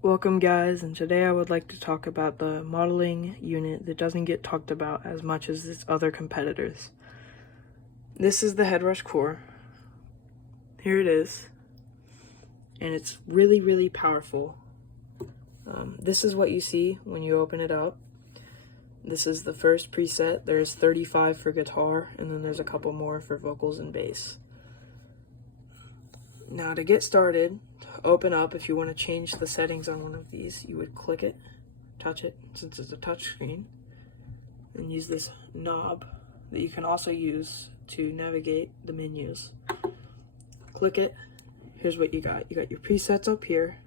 Welcome guys, and today I would like to talk about the modeling unit that doesn't get talked about as much as its other competitors. This is the Headrush Core. Here it is, and it's really powerful. This is what you see when you open it up. This is the first preset. There's 35 for guitar, and then there's a couple more for vocals and bass. Now to get started, to open up, if you want to change the settings on one of these, you would click it, touch it, since it's a touch screen, and use this knob that you can also use to navigate the menus. Click it, here's what you got. You got your presets up here.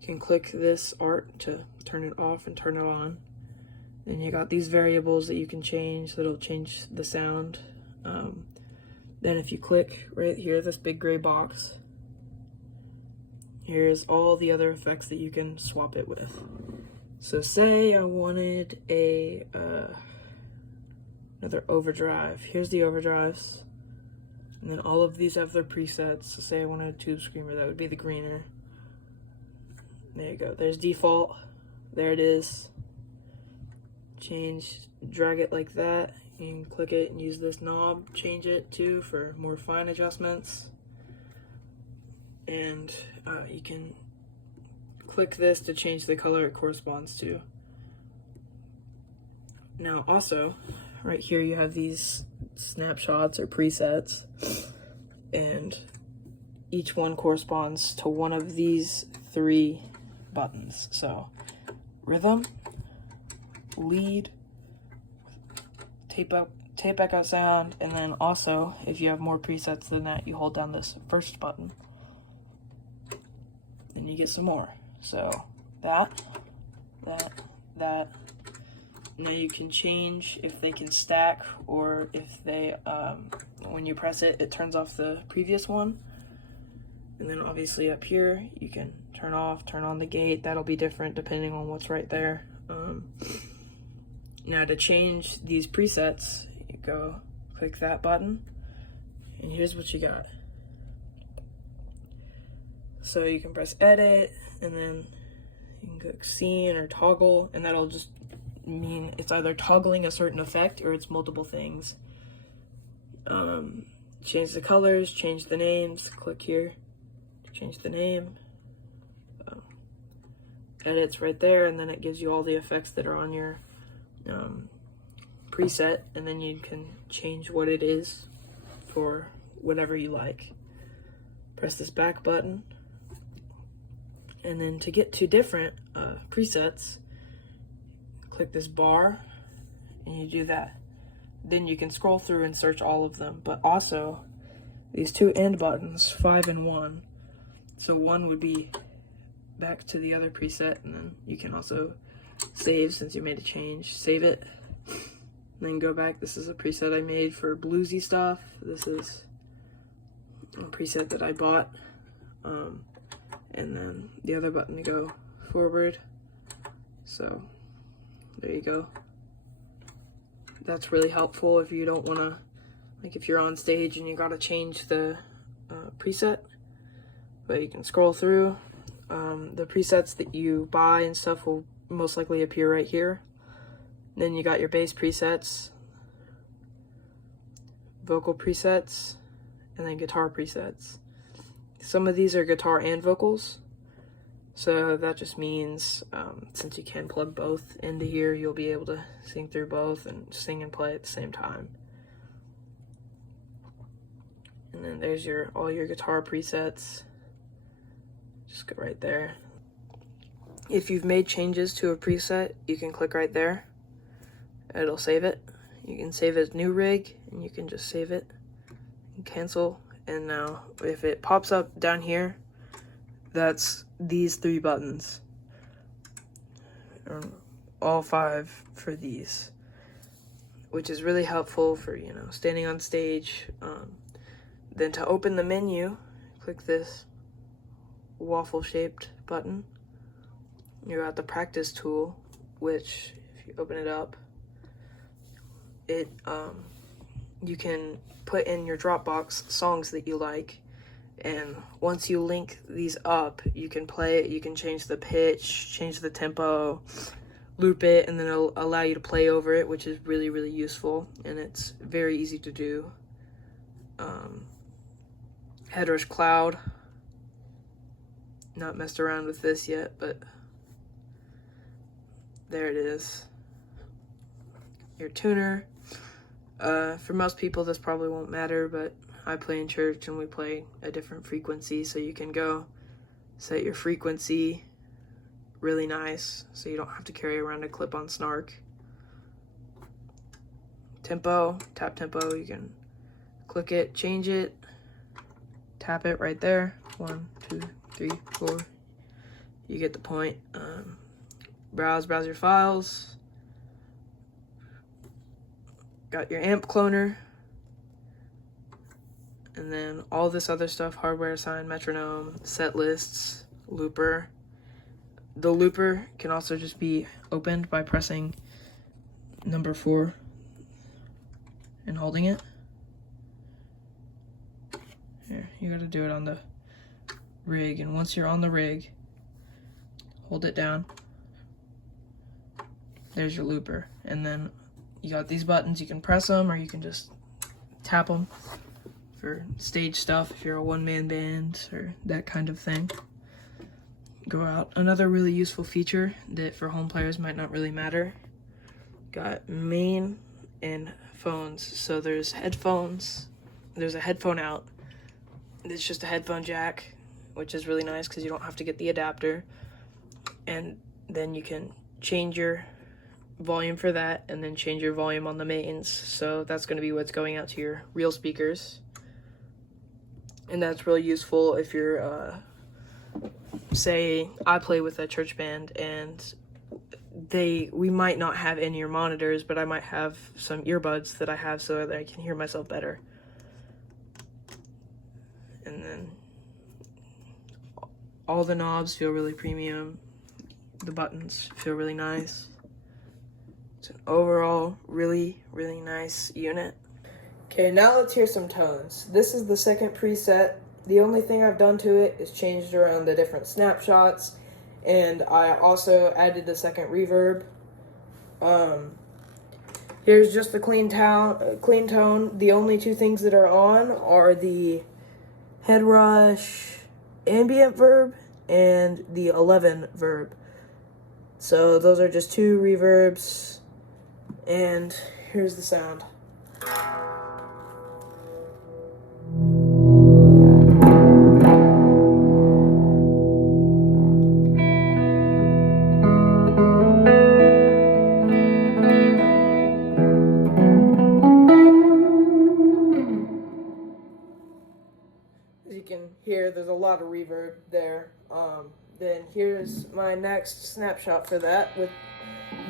You can click this art to turn it off and turn it on. Then you got these variables that you can change that'll change the sound. Then if you click right here, this big gray box, here's all the other effects that you can swap it with. So say I wanted another overdrive. Here's the overdrives. And then all of these have their presets. So say I wanted a tube screamer, that would be the greener. There you go, there's default. There it is. Change, drag it like that. You can click it and use this knob, change it too for more fine adjustments. And you can click this to change the color it corresponds to. Now also, right here you have these snapshots or presets, and each one corresponds to one of these three buttons. So rhythm, lead, tape echo sound, and then also if you have more presets than that, you hold down this first button, then you get some more. So that. Now you can change if they can stack, or if they when you press it, it turns off the previous one. And then obviously up here you can turn on the gate. That'll be different depending on what's right there. Now to change these presets, you go click that button, and here's what you got. So you can press edit, and then you can click scene or toggle, and that'll just mean it's either toggling a certain effect or it's multiple things. Change the colors, change the names, click here to change the name. Edits right there, and then it gives you all the effects that are on your preset, and then you can change what it is for whatever you like. Press this back button, and then to get to different presets, click this bar, and you do that. Then you can scroll through and search all of them, but also these two end buttons, 5 and 1. So 1 would be back to the other preset, and then you can also save since you made a change. Save it, and then go back. This is a preset I made for bluesy stuff. This is a preset that I bought. And then the other button to go forward. So there you go. That's really helpful if you don't want to, like if you're on stage and you got to change the preset, but you can scroll through. The presets that you buy and stuff will most likely appear right here. Then you got your bass presets, vocal presets, and then guitar presets. Some of these are guitar and vocals, so that just means since you can plug both into here, you'll be able to sing through both and sing and play at the same time. And then there's all your guitar presets. Just go right there. If you've made changes to a preset, you can click right there. It'll save it. You can save as new rig, and you can just save it and cancel. And now if it pops up down here, that's these 3 buttons. All 5 for these, which is really helpful for, you know, standing on stage. Then to open the menu, click this waffle shaped button. You're at the practice tool, which if you open it up, you can put in your Dropbox songs that you like, And once you link these up, you can play it, you can change the pitch, change the tempo, loop it, and then it'll allow you to play over it, which is really, really useful, and it's very easy to do. Headrush Cloud. Not messed around with this yet, but there it is. Your tuner. For most people, this probably won't matter, but I play in church and we play a different frequency, so you can go set your frequency really nice, so you don't have to carry around a clip-on snark. Tempo, tap tempo, you can click it, change it, tap it right there. 1, 2, 3, 4. You get the point. Browse your files. Got your amp cloner, and then all this other stuff: hardware assign, metronome, set lists, looper. The looper can also just be opened by pressing number 4 and holding it. Here, you gotta do it on the rig, and once you're on the rig, hold it down. There's your looper, and then you got these buttons. You can press them, or you can just tap them for stage stuff if you're a one-man band or that kind of thing. Go out. Another really useful feature that for home players might not really matter. Got main and phones. So there's headphones. There's a headphone out. It's just a headphone jack, which is really nice because you don't have to get the adapter. And then you can change your volume for that, and then change your volume on the mains. So that's going to be what's going out to your real speakers, and that's really useful if you're say I play with a church band and we might not have in-ear monitors, but I might have some earbuds that I have so that I can hear myself better. And then all the knobs feel really premium. The buttons feel really nice. It's an overall really, really nice unit. Okay, now let's hear some tones. This is the second preset. The only thing I've done to it is changed around the different snapshots, and I also added the second reverb. Here's just the clean tone. The only two things that are on are the Headrush ambient verb and the 11 verb. So those are just two reverbs. And here's the sound. As you can hear, there's a lot of reverb there. Then here's my next snapshot for that with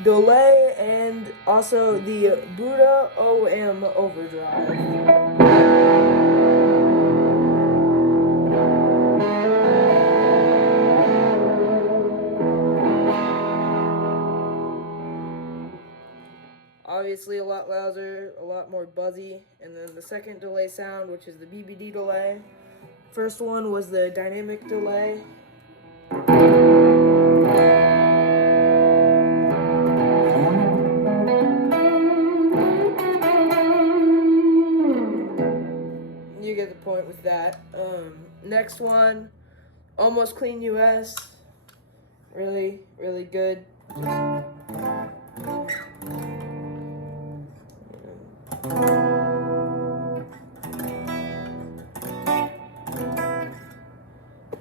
delay and also the Buddha OM overdrive. Obviously a lot louder, a lot more buzzy. And then the second delay sound, which is the BBD delay. First one was the dynamic delay. You get the point with that. Next one, almost clean US. Really, really good.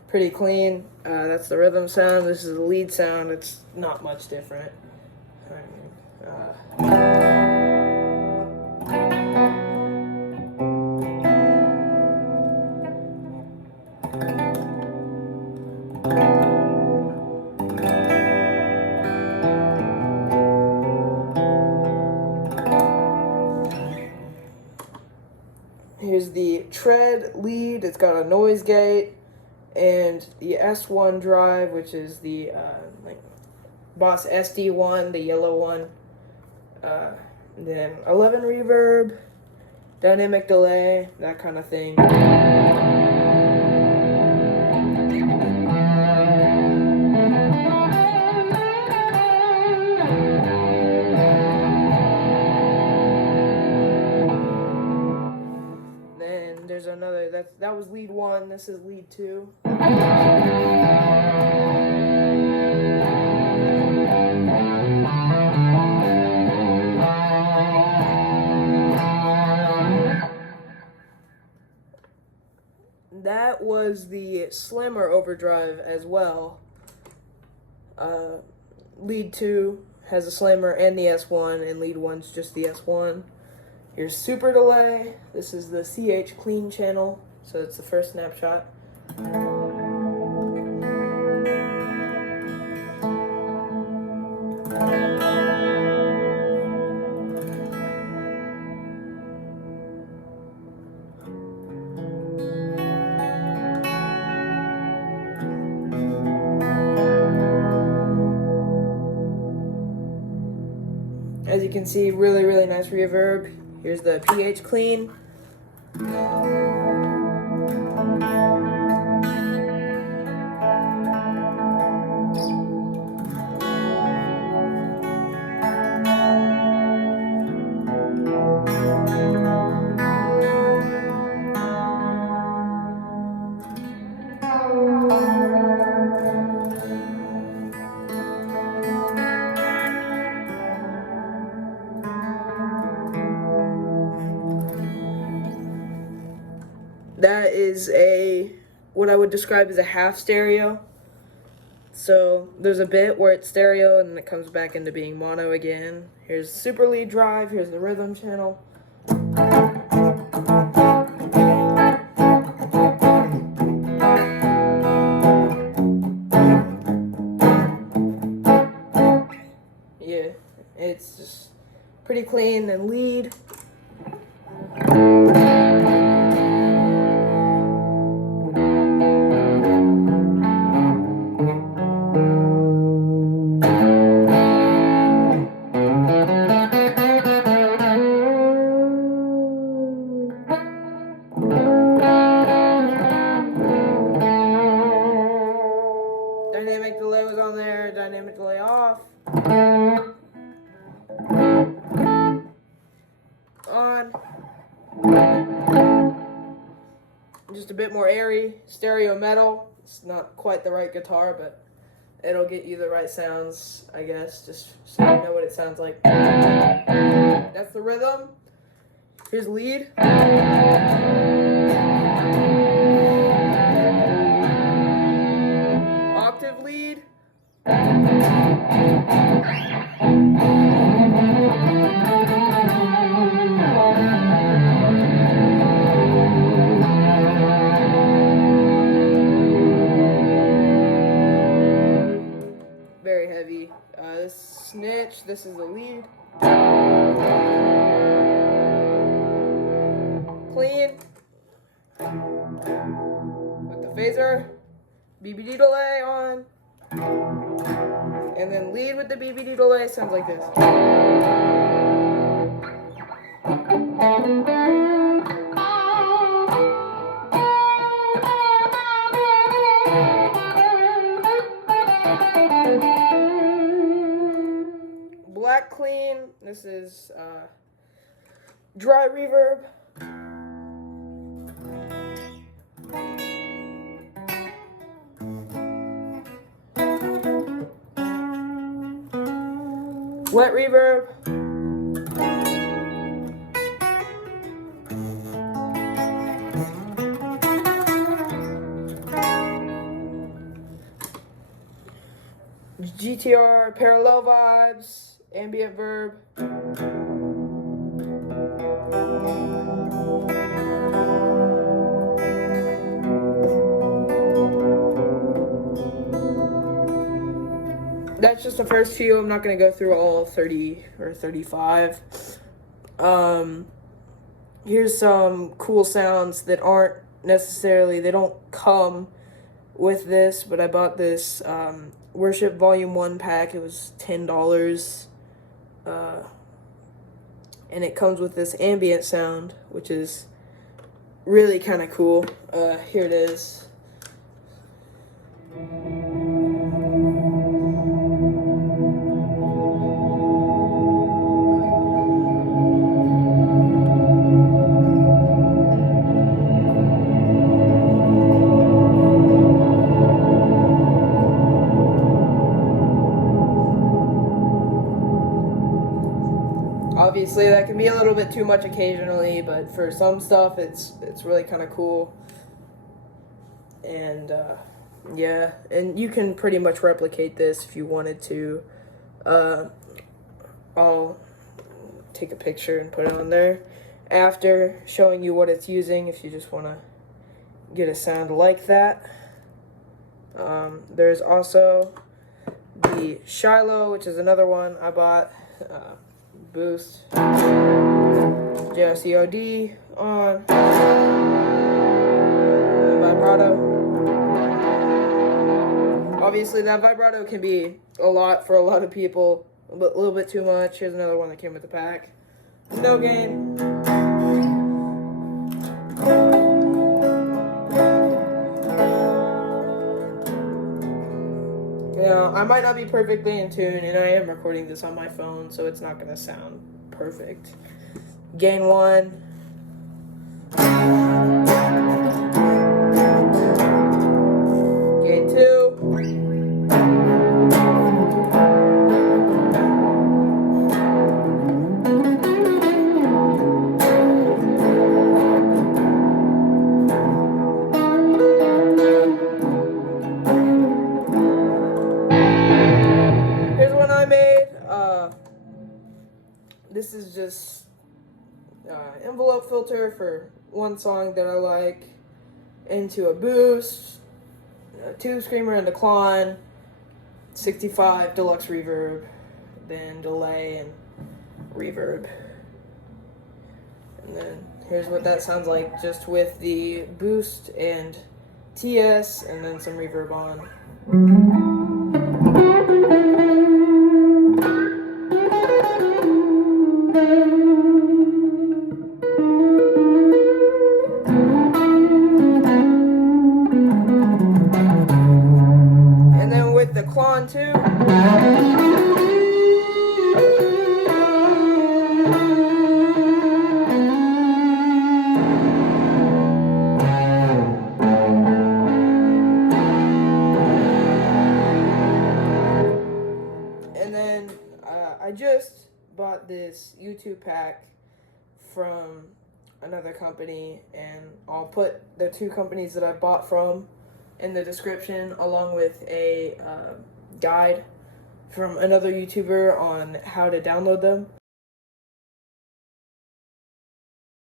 Pretty clean. That's the rhythm sound. This is the lead sound. It's not much different. Here's the tread lead. It's got a noise gate. And the S1 drive, which is the Boss SD1, the yellow one. Then 11 reverb, dynamic delay, that kind of thing. with. That was lead 1, this is lead 2. That was the slimmer overdrive as well. Lead 2 has a slimmer and the S1, and lead 1's just the S1. Here's super delay. This is the CH clean channel, so it's the first snapshot. As you can see, really, really nice reverb. Here's the PH clean. That is what I would describe as a half stereo. So there's a bit where it's stereo and then it comes back into being mono again. Here's super lead drive, here's the rhythm channel. Yeah, it's just pretty clean and lead. Dynamic delay was on there, dynamic delay off. On. Just a bit more airy, stereo metal. It's not quite the right guitar, but it'll get you the right sounds, I guess, just so you know what it sounds like. That's the rhythm. Here's lead. Octave lead. Very heavy. This snitch, this is the lead. Clean. With the phaser. BBD delay on. And then lead with the BBD delay sounds like this. Black clean. This is dry reverb. Wet reverb. GTR, parallel vibes, ambient verb. That's just the first few. I'm not going to go through all 30 or 35. Here's some cool sounds that aren't necessarily, they don't come with this, but I bought this Worship Volume 1 pack. It was $10. And it comes with this ambient sound, which is really kind of cool. Here it is. Obviously, that can be a little bit too much occasionally, but for some stuff, it's really kind of cool. And yeah, and you can pretty much replicate this if you wanted to. I'll take a picture and put it on there after showing you what it's using if you just want to get a sound like that. There's also the Shiloh, which is another one I bought. Boost, JSCOD on, and vibrato. Obviously, that vibrato can be a lot for a lot of people, a little bit too much. Here's another one that came with the pack. No gain. You know, I might not be perfectly in tune, and I am recording this on my phone, so it's not going to sound perfect. Gain 1. Gain 2. This is just envelope filter for one song that I like, into a boost, a tube screamer and decline, 65 deluxe reverb, then delay and reverb. And then here's what that sounds like just with the boost and TS and then some reverb on. The Klon too. And then I just bought this YouTube pack from another company, and I'll put the 2 companies that I bought from in the description, along with a guide from another YouTuber on how to download them.